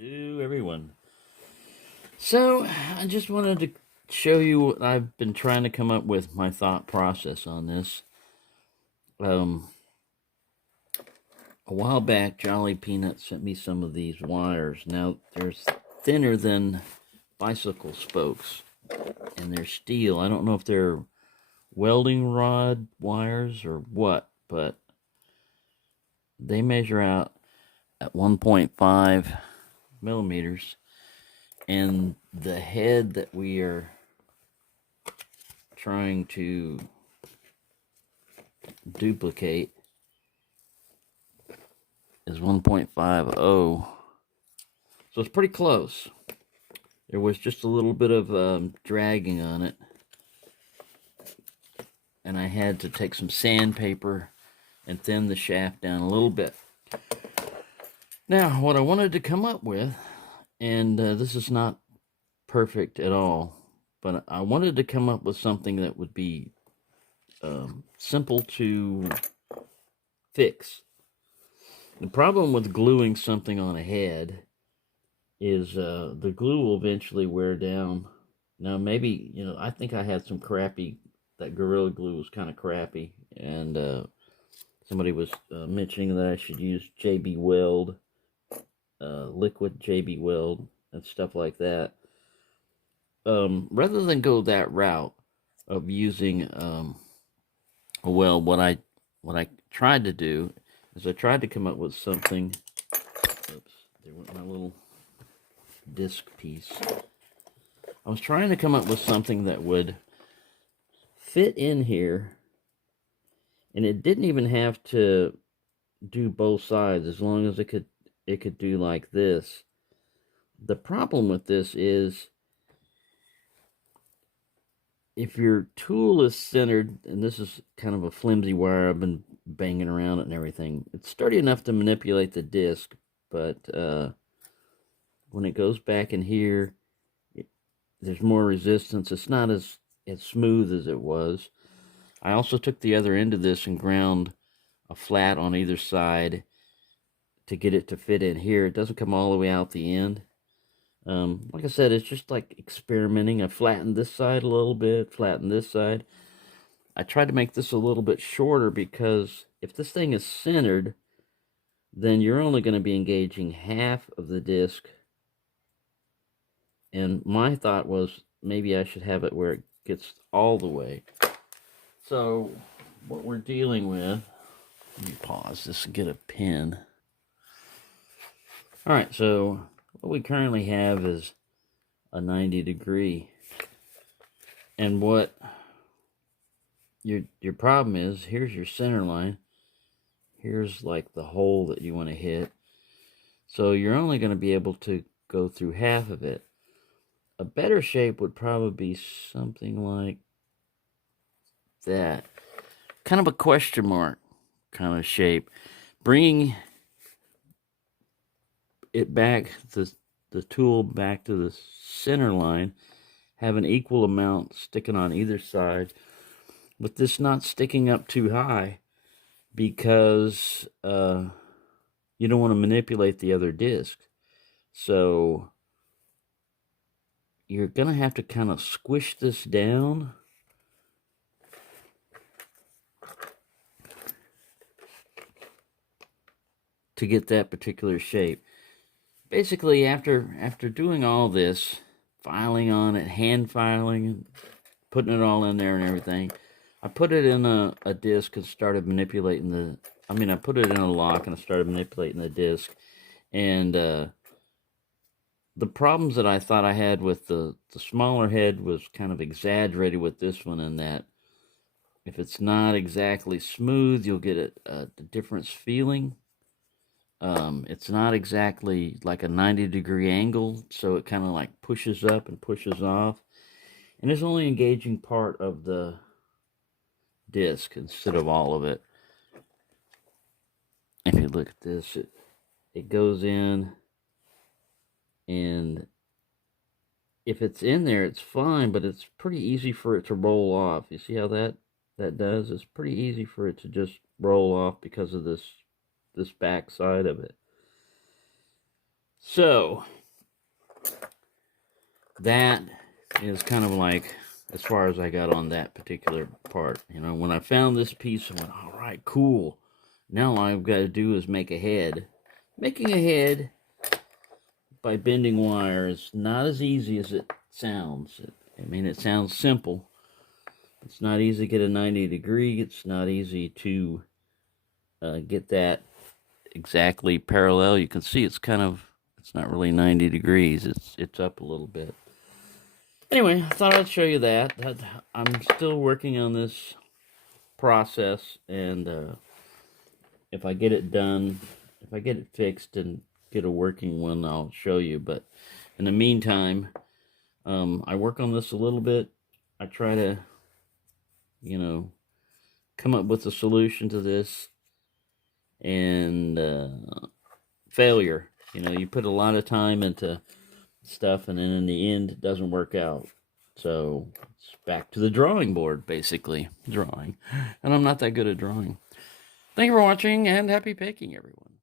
Hello, everyone. So, I just wanted to show you what I've been trying to come up with my thought process on this. Um, a while back, Jolly Peanut sent me some of these wires. Now, they're thinner than bicycle spokes, and they're steel. I don't know if they're welding rod wires or what, but they measure out at 1.5 millimeters, and the head that we are trying to duplicate is 1.50. So it's pretty close. There was just a little bit of dragging on it, and I had to take some sandpaper and thin the shaft down a little bit. Now, what I wanted to come up with, and this is not perfect at all, but I wanted to come up with something that would be simple to fix. The problem with gluing something on a head is the glue will eventually wear down. Now, maybe, I think I had some crappy, that Gorilla Glue was kind of crappy, and somebody was mentioning that I should use JB Weld, liquid JB Weld, and stuff like that. Rather than go that route of using well, what I tried to do is I tried to come up with something. Oops, there went my little disc piece. I was trying to come up with something that would fit in here, and it didn't even have to do both sides as long as it could do like this. The problem with this is if your tool is centered, and this is kind of a flimsy wire, I've been banging around it and everything. It's sturdy enough to manipulate the disc, but when it goes back in here, there's more resistance. It's not as smooth as it was. I also took the other end of this and ground a flat on either side to get it to fit in here. It doesn't come all the way out the end. Like I said, it's just like experimenting. I flattened this side a little bit, flattened this side. I tried to make this a little bit shorter because if this thing is centered, then you're only going to be engaging half of the disc. And my thought was maybe I should have it where it gets all the way. So what we're dealing with, let me pause this and get a pen. All right, so what we currently have is a 90-degree. And what your problem is, here's your center line. Here's like the hole that you want to hit. So you're only going to be able to go through half of it. A better shape would probably be something like that. Kind of a question mark kind of shape. Bringing it back, the tool back to the center line, have an equal amount sticking on either side, with this not sticking up too high because you don't want to manipulate the other disc. So you're going to have to kind of squish this down to get that particular shape. Basically, after doing all this, filing on it, hand filing, putting it all in there and everything, I put it in a disc and started manipulating I put it in a lock and I started manipulating the disc. And the problems that I thought I had with the smaller head was kind of exaggerated with this one, in that if it's not exactly smooth, you'll get a difference feeling. It's not exactly like a 90-degree angle, so it kind of like pushes up and pushes off. And it's only engaging part of the disc instead of all of it. If you look at this, it goes in, and if it's in there, it's fine, but it's pretty easy for it to roll off. You see how that does? It's pretty easy for it to just roll off because of this back side of it. So that is kind of like as far as I got on that particular part. You know, when I found this piece, I went, all right, cool. Now all I've got to do is make a head. Making a head by bending wire is not as easy as it sounds. I mean, it sounds simple. It's not easy to get a 90 degree. It's not easy to get that exactly parallel. You can see it's not really 90 degrees. It's up a little bit. Anyway, I thought I'd show you that. I'm still working on this process, and if I get it done, if I get it fixed and get a working one, I'll show you. But in the meantime, I work on this a little bit. I try to, come up with a solution to this, and failure. You put a lot of time into stuff, and then in the end, it doesn't work out. So it's back to the drawing board, basically, drawing. And I'm not that good at drawing. Thank you for watching, and happy baking, everyone.